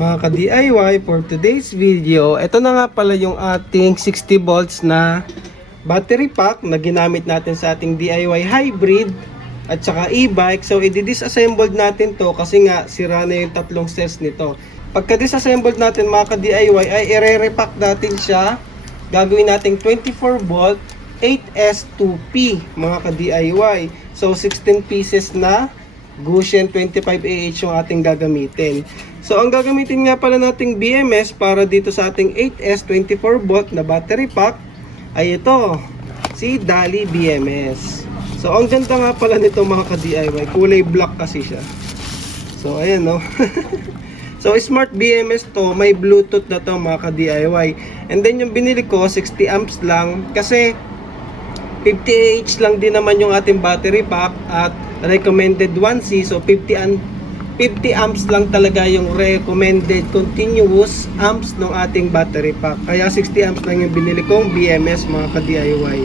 Mga ka-DIY, for today's video, ito na nga pala yung ating 60 volts na battery pack na ginamit natin sa ating DIY hybrid at saka e-bike. So, i-disassembled natin to kasi nga sira na yung tatlong cells nito. Pagka-disassembled natin mga ka-DIY ay i-repack natin siya. Gagawin natin 24 volt 8S2P mga ka-DIY. So, 16 pieces na Goshen 25AH yung ating gagamitin. So, ang gagamitin nga pala nating BMS para dito sa ating 8S 24 volt na battery pack ay ito, si Dali BMS. So, ang ganda nga pala nito mga ka-DIY, kulay black kasi siya. So, ayan no. So, smart BMS to, may Bluetooth na to mga ka-DIY. And then yung binili ko, 60 amps lang kasi 50 Ah lang din naman yung ating battery pack at recommended 1C. So 50 amps lang talaga yung recommended continuous amps ng ating battery pack. Kaya 60 amps lang yung binili kong BMS mga ka-DIY.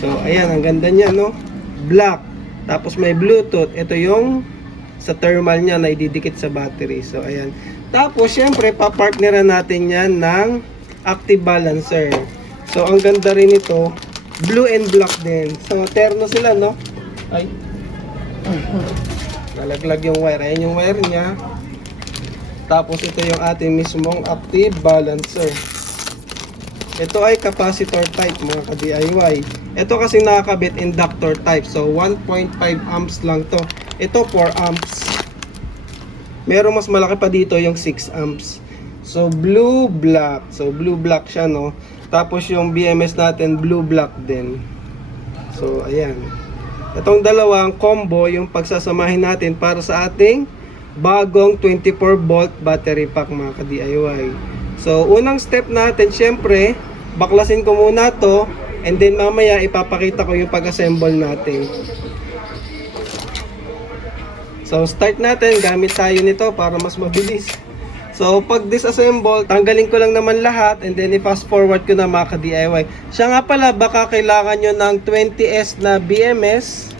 So ayan, ang ganda niya no. Black. Tapos may Bluetooth. Ito yung sa thermal niya na ididikit sa battery. So ayan. Tapos syempre pa-partneran natin yan ng active balancer. So ang ganda rin ito. Blue and black din. So, terno sila, no? Ay. Nalaglag yung wire. Ayan yung wire niya. Tapos, ito yung ating mismong active balancer. Ito ay capacitor type, mga ka-DIY. Ito kasi nakakabit inductor type. So, 1.5 amps lang to. Ito, 4 amps. Merong mas malaki pa dito yung 6 amps. So, blue-black. So, blue-black siya, no? Tapos yung BMS natin blue black din. So ayan. Itong dalawang combo yung pagsasamahin natin para sa ating bagong 24 volt battery pack mga ka-DIY. So unang step natin syempre, baklasin ko muna to and then mamaya ipapakita ko yung pag-assemble natin. So start natin, gamit tayo nito para mas mabilis. So, pag disassemble, tanggalin ko lang naman lahat and then i-fast forward ko na mga ka-DIY. Siya nga pala, baka kailangan nyo ng 20S na BMS.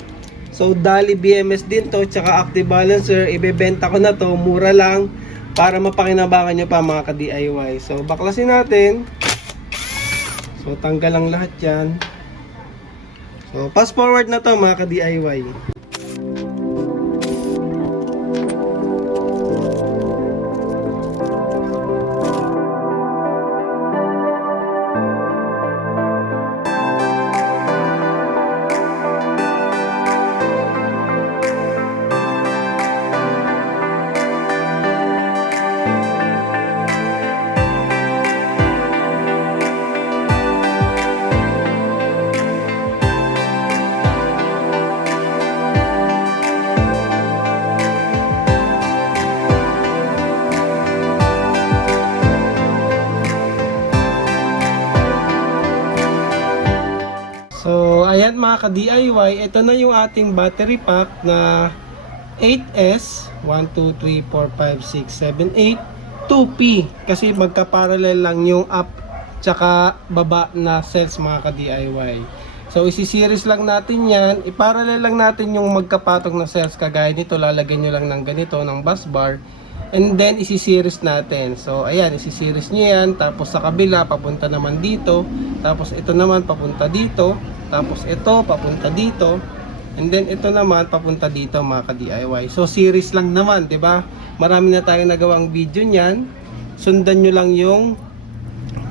So, Dali BMS din to, tsaka active balancer. Ibebenta ko na to, mura lang, para mapakinabangan nyo pa mga ka-DIY. So, baklasin natin. So, tanggal lang lahat yan. So, fast forward na to mga ka-DIY. So, ayan mga ka-DIY, ito na yung ating battery pack na 8S 1, 2, 3, 4, 5, 6, 7, 8 2P kasi magka-parallel lang yung up tsaka baba na cells mga ka-DIY. So, isi-series lang natin yan, i-parallel lang natin yung magkapatong na cells kagaya nito, lalagyan nyo lang ng ganito, ng bus bar and then isi-series natin. So ayan, isi-series nyo yan, tapos sa kabila papunta naman dito, tapos ito naman papunta dito, tapos ito papunta dito, and then ito naman papunta dito mga ka-DIY. So series lang naman, 'di ba? Marami na tayong nagawang video niyan. Sundan nyo lang yung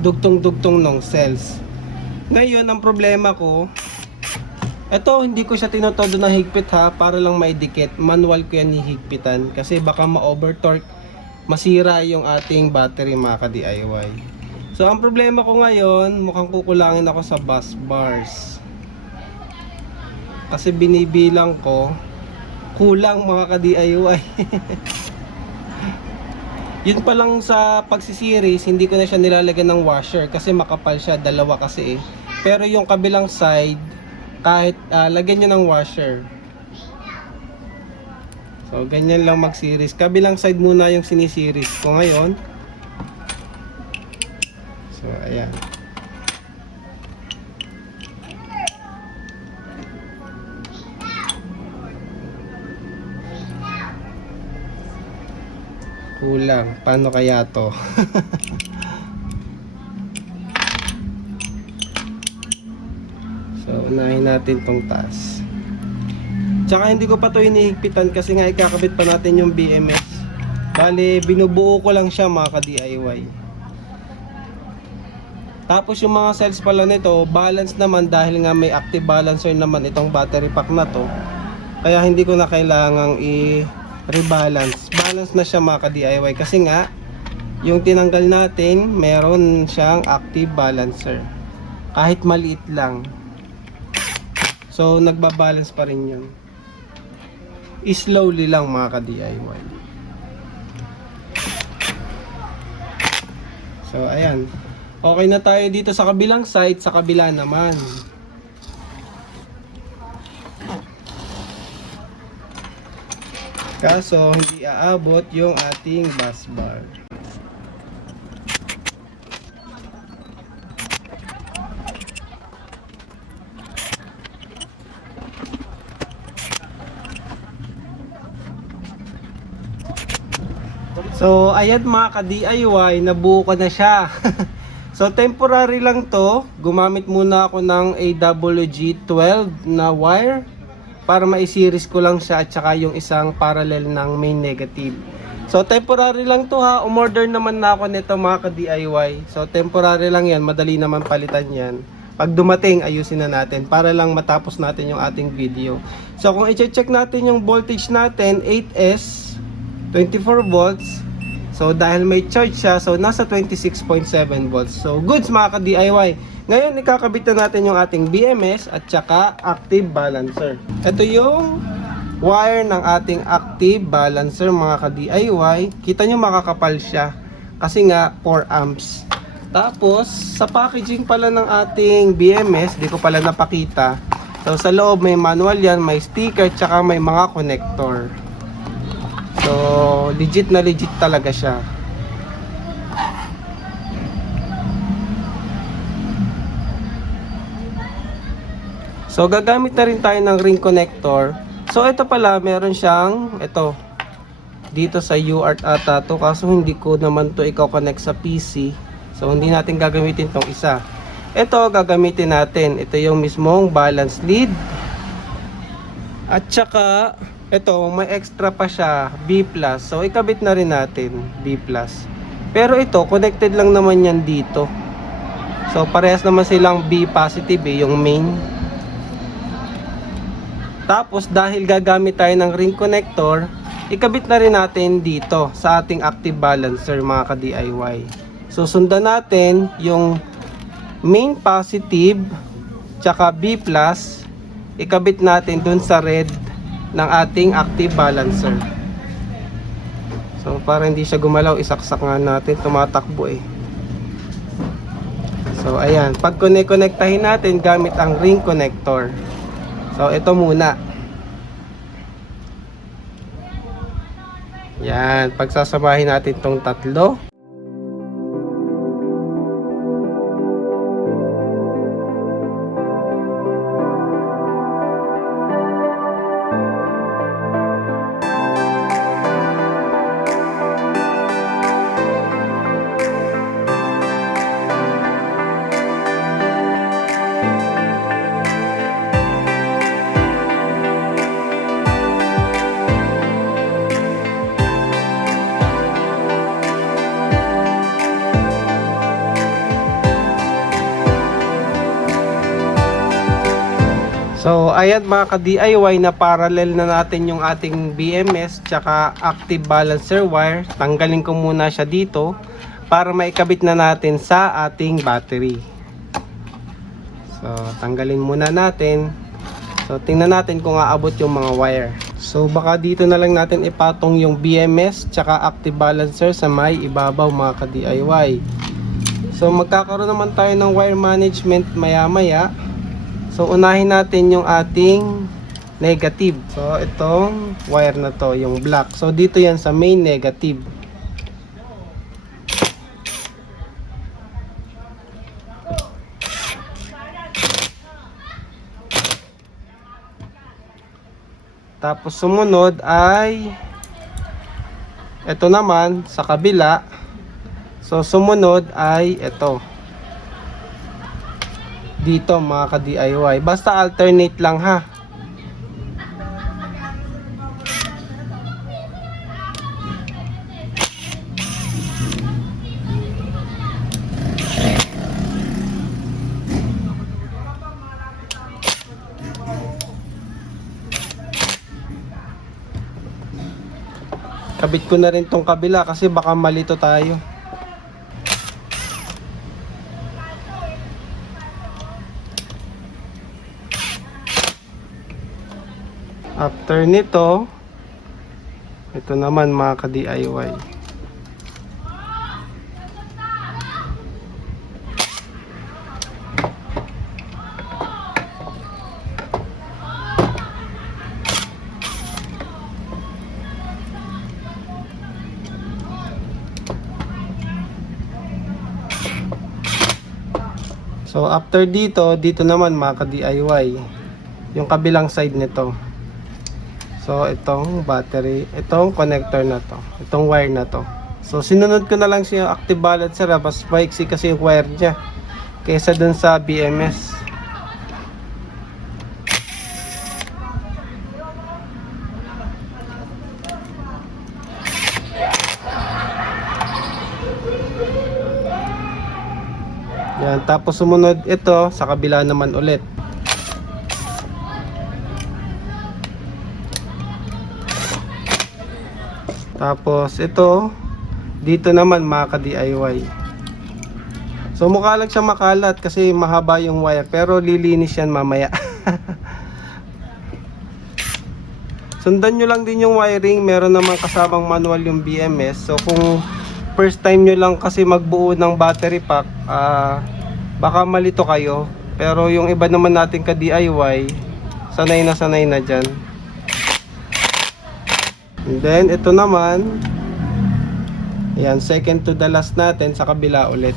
dugtong-dugtong ng cells. Ngayon ang problema ko, ito, hindi ko siya tinotodo na higpit ha, para lang maidikit. Manual ko yan hihigpitan kasi baka ma-over torque, masira yung ating battery mga ka-DIY. So, ang problema ko ngayon, mukhang kukulangin ako sa bus bars. Kasi binibilang ko, kulang mga ka-DIY. Yun pa lang sa pagsisiris, hindi ko na siya nilalagyan ng washer kasi makapal siya, dalawa kasi eh. Pero yung kabilang side, kahit lagyan nyo ng washer. So ganyan lang mag-series. Kabilang side muna yung sinisiris ko ngayon. So ayan. Kulang. Paano kaya to? So, unahin natin tong taas. Tsaka hindi ko pa to hinihigpitan kasi nga ikakabit pa natin yung BMS. Bale, binubuo ko lang siya mga ka-DIY. Tapos yung mga cells pala nito, balance naman dahil nga may active balancer naman itong battery pack na to. Kaya hindi ko na kailangang i-rebalance. Balance na siya mga ka-DIY kasi nga yung tinanggal natin, meron siyang active balancer. Kahit maliit lang. So nagbabalance pa rin yun. Slowly lang mga ka-DIY. So ayan. Okay na tayo dito sa kabilang side, sa kabila naman. Kaso hindi aabot yung ating bus bar. So ayan mga ka-DIY, nabuo ko na siya. So temporary lang to. Gumamit muna ako ng AWG-12 na wire para ma-series ko lang siya at saka yung isang parallel ng main negative. So temporary lang to ha. Umorder naman na ako nito mga ka-DIY. So temporary lang yan. Madali naman palitan yan. Pag dumating, ayusin na natin para lang matapos natin yung ating video. So kung i-check natin yung voltage natin, 8S, 24 volts. So dahil may charge siya, so nasa 26.7 volts. So goods mga ka-DIY. Ngayon ikakabit na natin yung ating BMS at saka active balancer. Ito yung wire ng ating active balancer mga ka-DIY. Kita nyo makakapal siya kasi nga 4 amps. Tapos sa packaging pala ng ating BMS, di ko pala napakita. So sa loob may manual yan, may sticker, tsaka may mga connector. So, legit na legit talaga siya. So, gagamit na rin tayo ng ring connector. So, ito pala, meron siyang, ito, dito sa UART ata to. Kaso, hindi ko naman to i-connect sa PC. So, hindi natin gagamitin tong isa. Ito, gagamitin natin. Ito yung mismong balance lead. At saka, ito, may extra pa siya, B+. So, ikabit na rin natin, B+. Pero ito, connected lang naman yan dito. So, parehas naman silang B positive yung main. Tapos, dahil gagamit tayo ng ring connector, ikabit na rin natin dito sa ating active balancer, mga ka-DIY. So, sundan natin yung main positive, tsaka B+, ikabit natin dun sa red ng ating active balancer. So para hindi siya gumalaw, isaksak nga natin, tumatakbo eh. So ayan, pag connect-connectahin natin gamit ang ring connector. So ito muna. Yan, pagsasamahin natin tong tatlo. So ayan mga ka-DIY, na parallel na natin yung ating BMS tsaka active balancer wire. Tanggalin ko muna siya dito para maikabit na natin sa ating battery. So tanggalin muna natin. So tingnan natin kung aabot yung mga wire. So baka dito na lang natin ipatong yung BMS tsaka active balancer sa may ibabaw mga ka-DIY. So magkakaroon naman tayo ng wire management maya maya. So unahin natin yung ating negative. So itong wire na to, yung black. So dito yan sa main negative. Tapos sumunod ay Ito naman sa kabila. So sumunod ay ito. Dito mga ka-DIY. Basta alternate lang ha. Kabit ko na rin tong kabila kasi baka malito tayo. After nito, ito naman mga ka-DIY. So after dito naman mga ka-DIY, yung kabilang side nito. So itong battery, itong connector na to, itong wire na to. So sinunod ko na lang siya active balancer, mas maiksi kasi yung wire niya kaysa dun sa BMS. Yan, tapos sumunod ito sa kabila naman ulit. Tapos ito dito naman mga ka-DIY. So mukha lang siya makalat kasi mahaba yung wire, pero lilinis yan mamaya. Sundan nyo lang din yung wiring, meron naman kasamang manual yung BMS. So kung first time nyo lang kasi magbuo ng battery pack, baka malito kayo. Pero yung iba naman natin ka-DIY, sanay na dyan. And then ito naman, ayan, second to the last natin sa kabila ulit.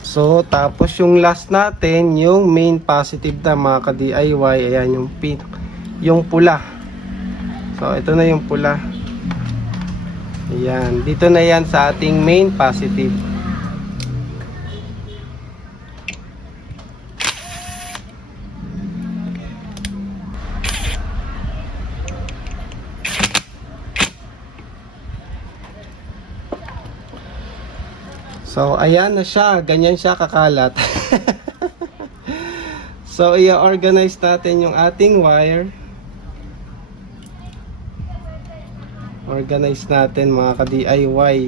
So tapos yung last natin, yung main positive na mga ka-DIY, ayan yung pula. So ito na yung pula. Ayan, dito na yan sa ating main positive. So ayan na siya, ganyan siya kakalat. So i-organize natin yung ating wire. Organize natin mga ka-DIY.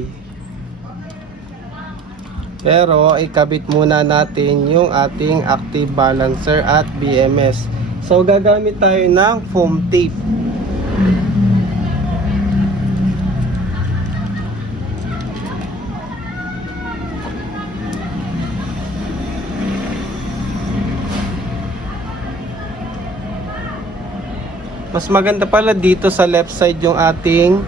Pero ikabit muna natin yung ating active balancer at BMS. So gagamit tayo ng foam tape. Mas maganda pala dito sa left side yung ating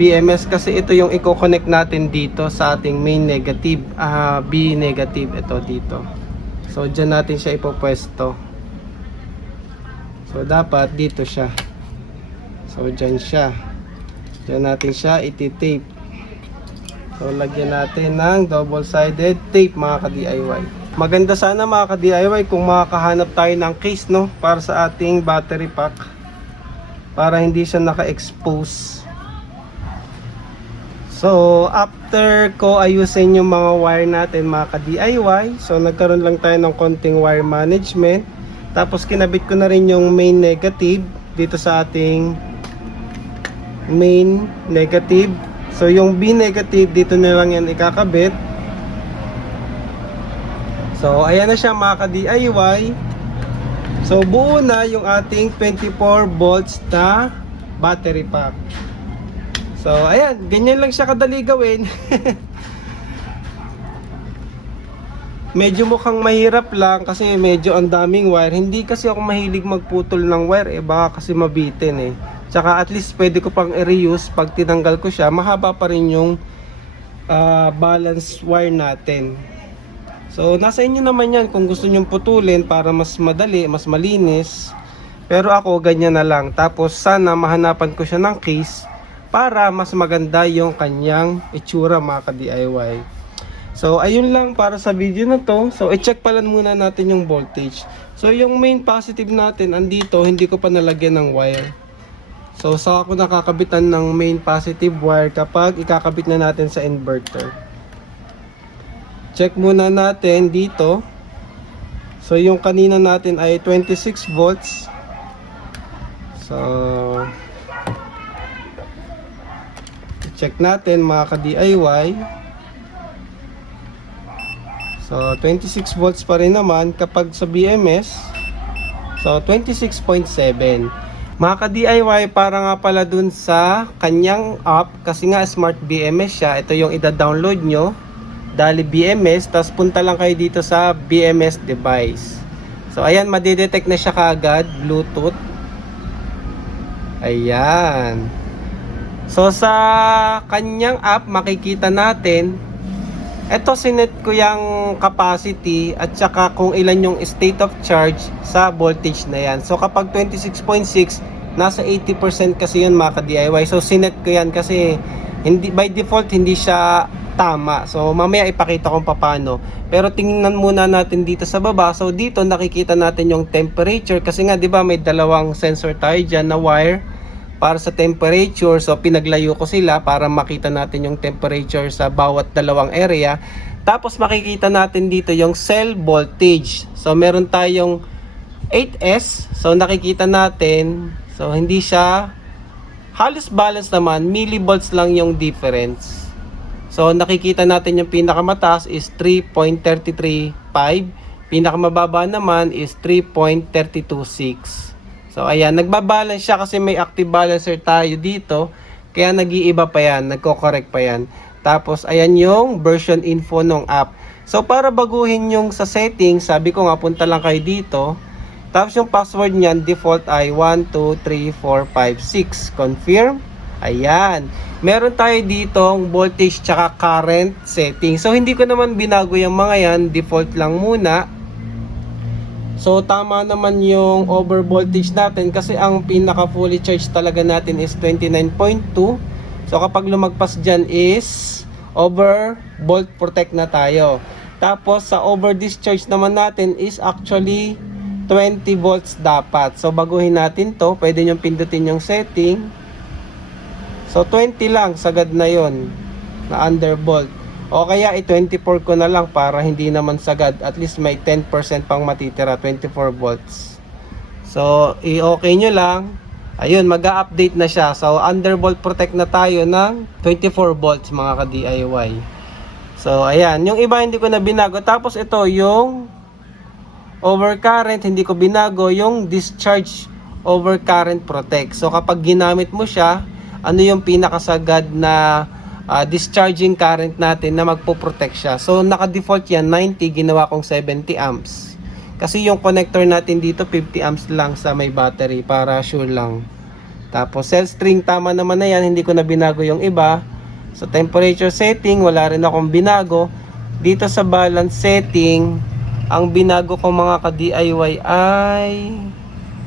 BMS kasi ito yung i-connect natin dito sa ating main negative, B negative, ito dito. So dyan natin siya ipopwesto. So dapat dito siya. So dyan siya. Dyan natin siya iti-tape. So lagyan natin ng double-sided tape mga ka-DIY. Maganda sana mga ka-DIY kung makakahanap tayo ng case, no, para sa ating battery pack, para hindi siya naka-expose. So after ko ayusin yung mga wire natin mga ka-DIY, so nagkaroon lang tayo ng konting wire management. Tapos kinabit ko na rin yung main negative dito sa ating main negative. So yung B negative dito na lang yan ikakabit. So ayan na siya mga ka-DIY. So buo na yung ating 24 volts na battery pack. So ayan, ganyan lang siya kadali gawin. Medyo mukhang mahirap lang kasi medyo ang daming wire. Hindi kasi ako mahilig magputol ng wire, baka kasi mabitin Tsaka at least pwede ko pang i-reuse. Pag tinanggal ko siya, mahaba pa rin yung balance wire natin. So nasa inyo naman yan kung gusto nyong putulin para mas madali, mas malinis. Pero ako ganyan na lang. Tapos sana mahanapan ko siya ng case para mas maganda yung kanyang itsura mga ka-DIY. So ayun lang para sa video na to. So i-check pala muna natin yung voltage. So yung main positive natin andito, hindi ko pa nalagyan ng wire. So saka ko nakakabitan ng main positive wire kapag ikakabit na natin sa inverter. Check muna natin dito. So yung kanina natin ay 26 volts. So check natin mga ka-DIY. So 26 volts pa rin naman kapag sa BMS. So 26.7. Mga ka-DIY, para nga pala dun sa kanyang app, kasi nga smart BMS siya, ito yung ida-download nyo, Dali BMS, tapos punta lang kayo dito sa BMS device. So ayan, madidetect na siya kaagad, Bluetooth. Ayan. So sa kanyang app, makikita natin, ito sinet ko yung capacity at saka kung ilan yung state of charge sa voltage na yan. So kapag 26.6, nasa 80% kasi yun mga ka-DIY. So sinet ko yan kasi hindi, by default hindi siya tama. So mamaya ipakita kung paano. Pero tingnan muna natin dito sa baba. So dito nakikita natin yung temperature kasi nga 'di ba may dalawang sensor tayo diyan na wire para sa temperature. So pinaglayo ko sila para makita natin yung temperature sa bawat dalawang area. Tapos makikita natin dito yung cell voltage. So meron tayong 8S. So nakikita natin, so hindi siya halos balance naman, millivolts lang yung difference. So nakikita natin yung pinakamataas is 3.335, pinakamababa naman is 3.326. So ayan, nagbabalance siya kasi may active balancer tayo dito, kaya nag-iiba pa yan, nagko-correct pa yan. Tapos ayan yung version info ng app. So para baguhin yung sa settings, sabi ko nga punta lang kayo dito. Tapos yung password niyan default ay 12345 6. Confirm. Ayan. Meron tayo ditong voltage tsaka current setting. So hindi ko naman binago yung mga yan, default lang muna. So tama naman yung over voltage natin kasi ang pinaka fully charged talaga natin is 29.2. So kapag lumagpas dyan is over volt protect na tayo. Tapos sa over discharge naman natin is actually 20 volts dapat. So baguhin natin to. Pwede nyo pindutin yung setting. So 20 lang, sagad na yon na undervolt. O kaya i-24 ko na lang para hindi naman sagad. At least may 10% pang matitira, 24 volts. So i-okay nyo lang. Ayun, mag-a-update na siya. So undervolt protect na tayo ng 24 volts mga ka-DIY. So ayan, yung iba hindi ko na binago. Tapos ito yung overcurrent, hindi ko binago. Yung discharge overcurrent protect. So kapag ginamit mo siya, ano yung pinakasagad na discharging current natin na magpo-protect siya. So naka-default yan 90, ginawa kong 70 amps. Kasi yung connector natin dito 50 amps lang sa may battery para sure lang. Tapos cell string tama naman na yan, hindi ko na binago yung iba. So temperature setting, wala rin akong binago. Dito sa balance setting, ang binago ko mga ka-DIY ay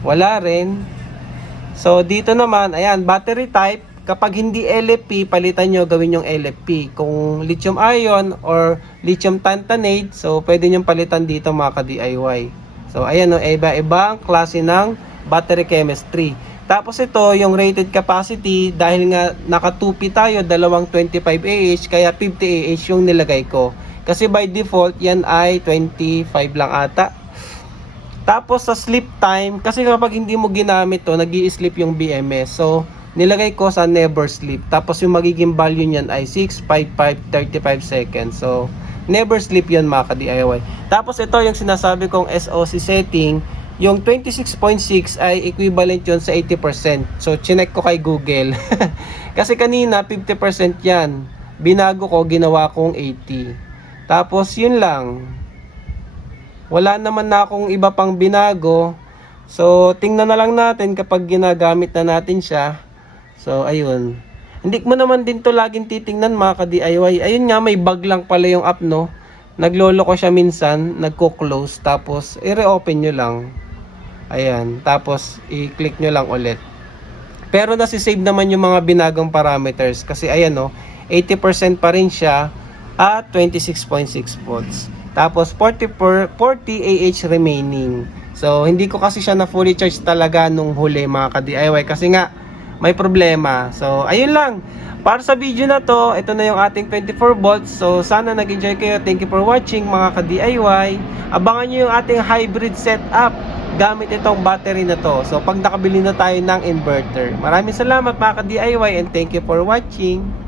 wala rin. So dito naman, ayan, battery type, kapag hindi LFP, palitan nyo, gawin yung LFP. Kung lithium ion or lithium tantalate, so pwede nyo palitan dito mga ka-DIY. So ayan, no, iba-ibang klase ng battery chemistry. Tapos ito, yung rated capacity, dahil nga naka 2P tayo, dalawang 25Ah, kaya 50Ah yung nilagay ko. Kasi by default, yan ay 25 lang ata. Tapos sa sleep time, kasi kapag hindi mo ginamit to, nag-i-sleep yung BMS. So, nilagay ko sa never sleep. Tapos yung magiging value niyan ay 6, 5, 5, 35 seconds. So, never sleep yun mga ka-DIY. Tapos ito yung sinasabi kong SOC setting. Yung 26.6 ay equivalent yun sa 80%. So, chinek ko kay Google. Kasi kanina, 50% yan. Binago ko, ginawa kong 80. Tapos, yun lang. Wala naman na akong iba pang binago. So, tingnan na lang natin kapag ginagamit na natin siya. So, ayun. Hindi mo naman din to laging titingnan mga ka-DIY. Ayun nga, may bug lang pala yung app, no? naglolo ko siya minsan, nagko-close, tapos i-reopen nyo lang. Ayan, tapos i-click nyo lang ulit. Pero nasi-save naman yung mga binagong parameters kasi ayan no, 80% pa rin siya at 26.6 volts. Tapos 40 AH remaining. So hindi ko kasi siya na fully charge talaga nung huli mga ka-DIY kasi nga may problema. So ayun lang. Para sa video na to, ito na yung ating 24 volts. So sana nag-enjoy kayo. Thank you for watching mga ka-DIY. Abangan nyo yung ating hybrid setup gamit itong battery na to. So pag nakabili na tayo ng inverter. Maraming salamat mga ka-DIY and thank you for watching.